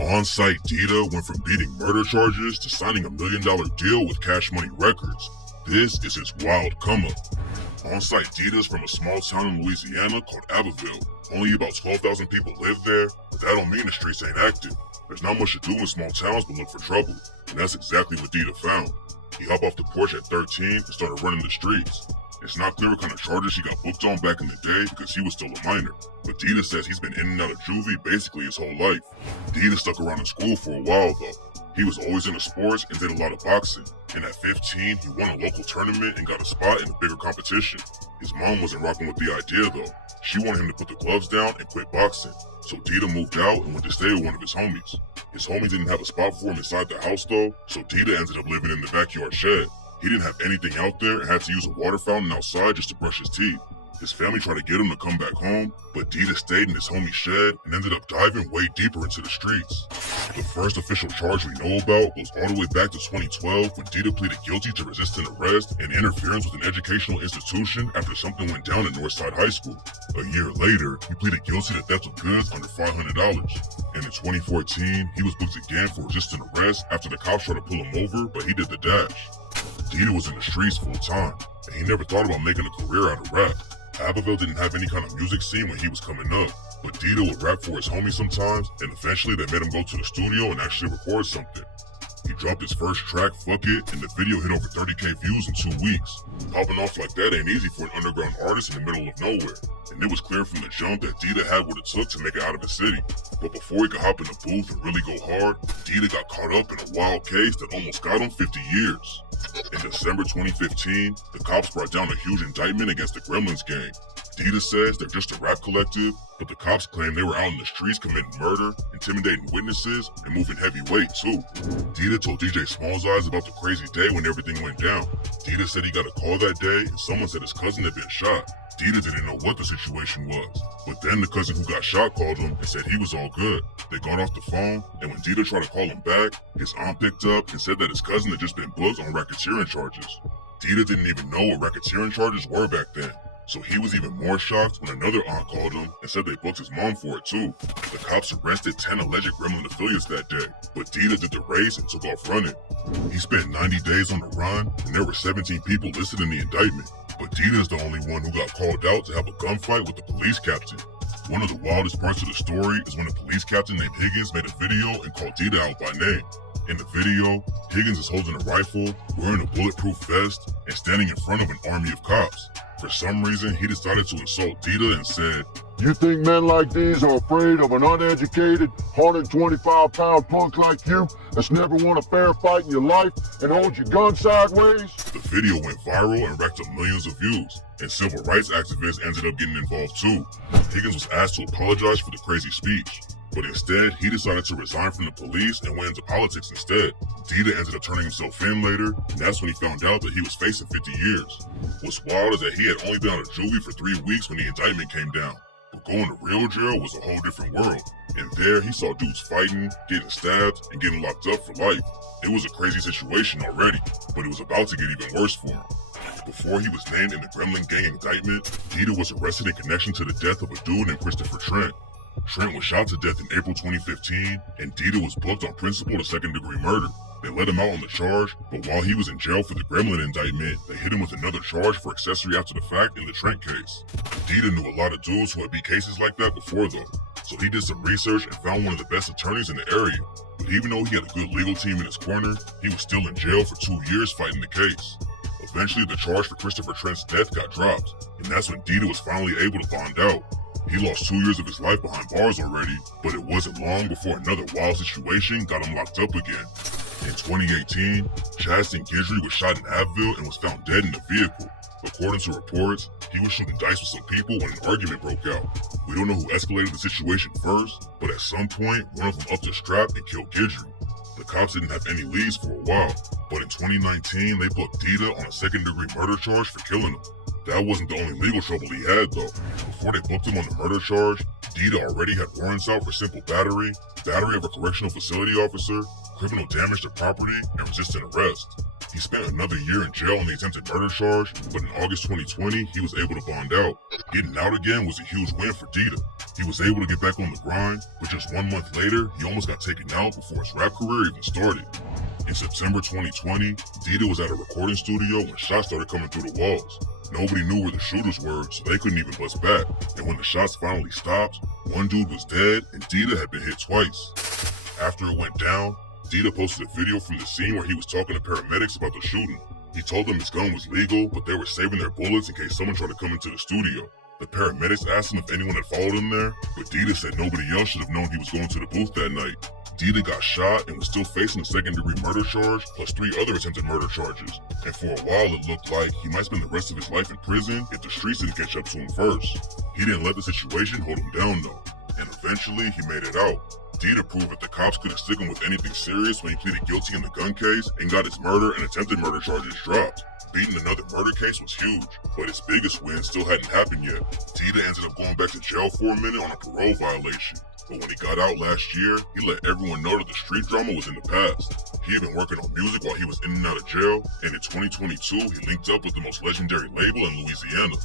On-site Dita went from beating murder charges to signing $1 million deal with Cash Money Records. This is his wild come-up. On-site Dita's from a small town in Louisiana called Abbeville. Only about 12,000 people live there, but that don't mean the streets ain't active. There's not much to do in small towns but look for trouble, and that's exactly what Dita found. He hopped off the porch at 13 and started running the streets. It's not clear what kind of charges he got booked on back in the day because he was still a minor, but Dita says he's been in and out of juvie basically his whole life. Dita stuck around in school for a while though. He was always into sports and did a lot of boxing, and at 15 he won a local tournament and got a spot in a bigger competition. His mom wasn't rocking with the idea though. She wanted him to put the gloves down and quit boxing, so Dita moved out and went to stay with one of his homies. His homie didn't have a spot for him inside the house though, so Dita ended up living in the backyard shed. He didn't have anything out there and had to use a water fountain outside just to brush his teeth. His family tried to get him to come back home, but Dita stayed in his homie's shed and ended up diving way deeper into the streets. The first official charge we know about goes all the way back to 2012 when Dita pleaded guilty to resisting arrest and interference with an educational institution after something went down at Northside High School. A year later, he pleaded guilty to theft of goods under $500. And in 2014, he was booked again for resisting arrest after the cops tried to pull him over, but he did the dash. Dita was in the streets full time, and he never thought about making a career out of rap. Abbeville didn't have any kind of music scene when he was coming up, but Dita would rap for his homies sometimes, and eventually they made him go to the studio and actually record something. He dropped his first track, Fuck It, and the video hit over 30K views in 2 weeks. Popping off like that ain't easy for an underground artist in the middle of nowhere, and it was clear from the jump that Dita had what it took to make it out of the city. But before he could hop in the booth and really go hard, Dita got caught up in a wild case that almost got him 50 years. In December 2015, the cops brought down a huge indictment against the Gremlins gang. Dita says they're just a rap collective, but the cops claim they were out in the streets committing murder, intimidating witnesses, and moving heavy weight too. Dita told DJ Smalls Eyes about the crazy day when everything went down. Dita said he got a call that day and someone said his cousin had been shot. Dita didn't know what the situation was, but then the cousin who got shot called him and said he was all good. They got off the phone, and when Dita tried to call him back, his aunt picked up and said that his cousin had just been booked on racketeering charges. Dita didn't even know what racketeering charges were back then, so he was even more shocked when another aunt called him and said they booked his mom for it too. The cops arrested 10 alleged Gremlin affiliates that day, but Dita did the race and took off running. He spent 90 days on the run, and there were 17 people listed in the indictment. But Dita is the only one who got called out to have a gunfight with the police captain. One of the wildest parts of the story is when a police captain named Higgins made a video and called Dita out by name. In the video, Higgins is holding a rifle, wearing a bulletproof vest, and standing in front of an army of cops. For some reason, he decided to insult Dita and said, "You think men like these are afraid of an uneducated, 125-pound punk like you that's never won a fair fight in your life and holds your gun sideways?" The video went viral and racked up millions of views, and civil rights activists ended up getting involved too. Higgins was asked to apologize for the crazy speech, but instead he decided to resign from the police and went into politics instead. Dita ended up turning himself in later, and that's when he found out that he was facing 50 years. What's wild is that he had only been out of juvie for 3 weeks when the indictment came down. But going to real jail was a whole different world, and there he saw dudes fighting, getting stabbed, and getting locked up for life. It was a crazy situation already, but it was about to get even worse for him. Before he was named in the Gremlin gang indictment, Dita was arrested in connection to the death of a dude named Christopher Trent. Trent was shot to death in April 2015, and Dita was booked on principal to second-degree murder. They let him out on the charge, but while he was in jail for the Gremlin indictment, they hit him with another charge for accessory after the fact in the Trent case. Dita knew a lot of dudes who had beat cases like that before though, so he did some research and found one of the best attorneys in the area. But even though he had a good legal team in his corner, he was still in jail for 2 years fighting the case. Eventually, the charge for Christopher Trent's death got dropped, and that's when Dita was finally able to bond out. He lost 2 years of his life behind bars already, but it wasn't long before another wild situation got him locked up again. In 2018, Chaston Guidry was shot in Abbeville and was found dead in a vehicle. According to reports, he was shooting dice with some people when an argument broke out. We don't know who escalated the situation first, but at some point, one of them upped a strap and killed Guidry. The cops didn't have any leads for a while, but in 2019, they booked Dita on a second-degree murder charge for killing him. That wasn't the only legal trouble he had though. Before they booked him on the murder charge, Dita already had warrants out for simple battery, battery of a correctional facility officer, criminal damage to property, and resisting arrest. He spent another year in jail on the attempted murder charge, but in August 2020, he was able to bond out. Getting out again was a huge win for Dida. He was able to get back on the grind, but just 1 month later, he almost got taken out before his rap career even started. In September 2020, Dida was at a recording studio when shots started coming through the walls. Nobody knew where the shooters were, so they couldn't even bust back. And when the shots finally stopped, one dude was dead and Dida had been hit twice. After it went down, Dida posted a video from the scene where he was talking to paramedics about the shooting. He told them his gun was legal, but they were saving their bullets in case someone tried to come into the studio. The paramedics asked him if anyone had followed him there, but Dida said nobody else should have known he was going to the booth that night. Dida got shot and was still facing a second-degree murder charge plus 3 other attempted murder charges. And for a while it looked like he might spend the rest of his life in prison if the streets didn't catch up to him first. He didn't let the situation hold him down though, and eventually he made it out. Dida proved that the cops couldn't stick him with anything serious when he pleaded guilty in the gun case and got his murder and attempted murder charges dropped. Beating another murder case was huge, but his biggest win still hadn't happened yet. Dida ended up going back to jail for a minute on a parole violation. But when he got out last year, he let everyone know that the street drama was in the past. He had been working on music while he was in and out of jail, and in 2022, he linked up with the most legendary label in Louisiana.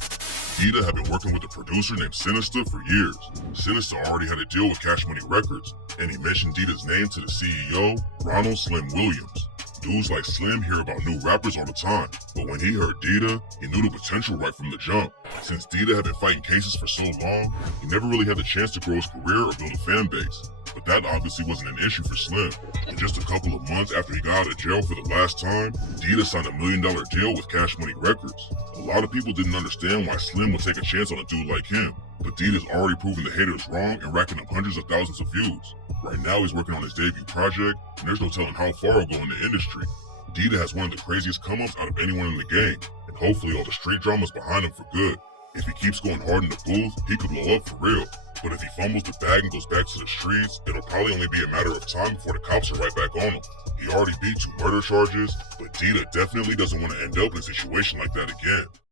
Dida had been working with a producer named Sinister for years. Sinister already had a deal with Cash Money Records, and he mentioned Dida's name to the CEO, Ronald Slim Williams. Dudes like Slim hear about new rappers all the time, but when he heard Dida, he knew the potential right from the jump. Since Dida had been fighting cases for so long, he never really had the chance to grow his career or build a fan base. But that obviously wasn't an issue for Slim. In just a couple of months after he got out of jail for the last time, Dida signed a $1 million deal with Cash Money Records. A lot of people didn't understand why Slim would take a chance on a dude like him, but Dida's already proven the haters wrong and racking up hundreds of thousands of views. Right now he's working on his debut project, and there's no telling how far he'll go in the industry. Dida has one of the craziest come-ups out of anyone in the game, and hopefully all the street drama's behind him for good. If he keeps going hard in the booth, he could blow up for real. But if he fumbles the bag and goes back to the streets, it'll probably only be a matter of time before the cops are right back on him. He already beat 2 murder charges, but Dida definitely doesn't want to end up in a situation like that again.